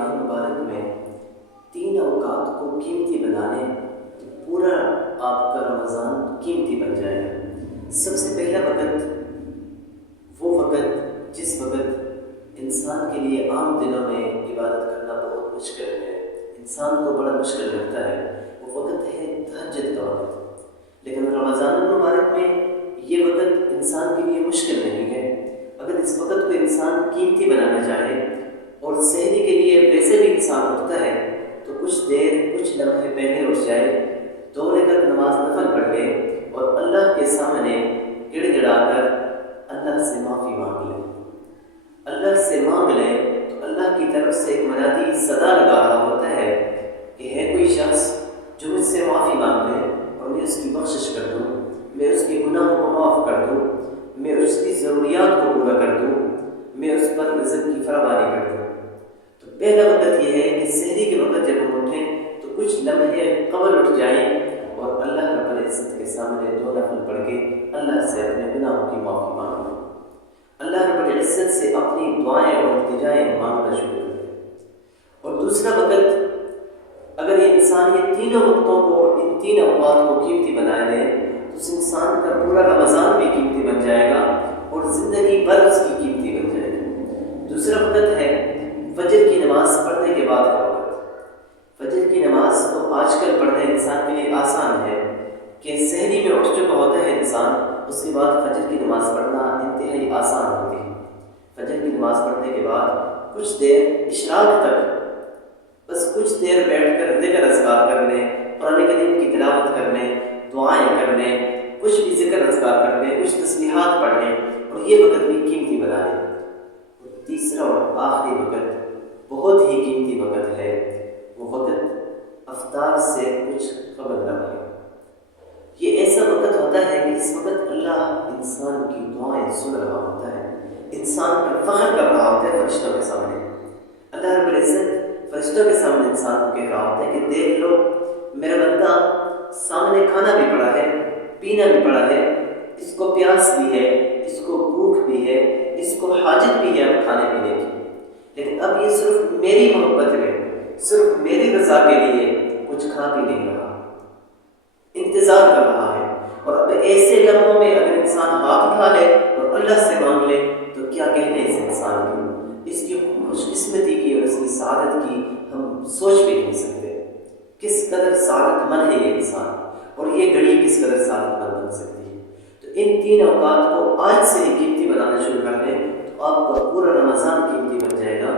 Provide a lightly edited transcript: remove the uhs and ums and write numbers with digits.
ماہ مبارک میں 3 اوقات کو قیمتی بنانے تو پورا آپ کا رمضان قیمتی بن جائے گا۔ سب سے پہلا وقت وہ وقت جس وقت انسان کے لیے عام دنوں میں عبادت کرنا بہت مشکل ہے، انسان کو بڑا مشکل لگتا ہے، وہ وقت ہے تہجد کا وقت۔ لیکن رمضان المبارک میں یہ وقت انسان کے لیے مشکل نہیں ہے۔ اگر اس وقت کو انسان قیمتی بنانا چاہے اور سحری کے لیے ویسے بھی انسان اٹھتا ہے تو کچھ دیر کچھ لمحے پہلے اٹھ جائے، 2 رکعت نماز نفل پڑھ لے اور اللہ کے سامنے گڑ گڑا کر اللہ سے معافی مانگ لے۔ اللہ سے مانگ لے تو اللہ کی طرف سے ایک منادی صدا لگا رہا ہوتا ہے کہ ہے کوئی شخص جو مجھ سے معافی مانگ لے اور میں اس کی بخشش کر دوں، میں اس کے گناہوں کو معاف کر دوں، میں اس کی ضروریات کو پورا کر دوں، میں اس پر رزق کی فراوانی کر دوں۔ تو پہلا وقت یہ ہے کہ سحری کے وقت جب ہم اٹھیں تو کچھ لمحے قبل اٹھ جائیں اور اللہ رب العزت کے سامنے 2 نفل پڑھ کے اللہ سے اپنے گناہوں کی معافی مانگ لیں، اللہ رب العزت سے اپنی دعائیں اور التجائیں مانگنا شروع کر دیں۔ اور دوسرا وقت اگر یہ انسان یہ تینوں وقتوں کو، ان 3 اوقات کو قیمتی بنا لے تو اس انسان کا پورا رمضان بھی قیمتی بن جائے گا اور زندگی بھر اس کی قیمتی بن جائے گی۔ دوسرا وقت ہے فجر کی نماز پڑھنے کے بعد کا وقت۔ فجر کی نماز تو آج کل پڑھنا انسان کے لیے آسان ہے کہ سحری میں اٹھ چکا ہوتا ہے انسان، اس کے بعد فجر کی نماز پڑھنا انتہائی آسان ہوتی ہے۔ فجر کی نماز پڑھنے کے بعد کچھ دیر اشراق تک بس کچھ دیر بیٹھ کر ذکر اذکار کر لیں، قرآن کریم کی تلاوت کر لیں، دعائیں کر لیں، کچھ بھی ذکر اذکار کر لیں، کچھ تسبیحات پڑھ لیں اور یہ وقت بھی قیمتی بنا لیں۔ اور تیسرا اور آخری وقت بہت ہی قیمتی وقت ہے، وہ وقت افطار سے کچھ قبل رہے۔ یہ ایسا وقت ہوتا ہے کہ اس وقت اللہ انسان کی دعائیں سن رہا ہوتا ہے، انسان پر فخر کر رہا ہوتا ہے فرشتوں کے سامنے۔ اللہ رب العزت فرشتوں کے سامنے انسان کو کہہ رہا ہوتا ہے کہ دیکھ لو میرا بندہ سامنے کھانا بھی پڑا ہے، پینا بھی پڑا ہے، اس کو پیاس بھی ہے، اس کو بھوک بھی ہے، اس کو حاجت بھی ہے اب کھانے پینے کی، لیکن اب یہ صرف میری محبت میں، صرف میری رضا کے لیے کچھ کھا بھی نہیں رہا، انتظار کر رہا ہے۔ اور اب ایسے لمحوں میں اگر انسان ہاتھ اٹھا لے اور اللہ سے مانگ لے تو کیا کہنے اس انسان کی، اس کی خوش قسمتی کی اور اس کی سعادت کی ہم سوچ بھی نہیں سکتے۔ کس قدر سعادت مند ہے یہ انسان اور یہ گھڑی کس قدر سعادت مند بن سکتی ہے۔ تو ان 3 اوقات کو آج سے ہی قیمتی بنانا شروع کر دیں تو آپ کا پورا رمضان قیمتی بن جائے گا۔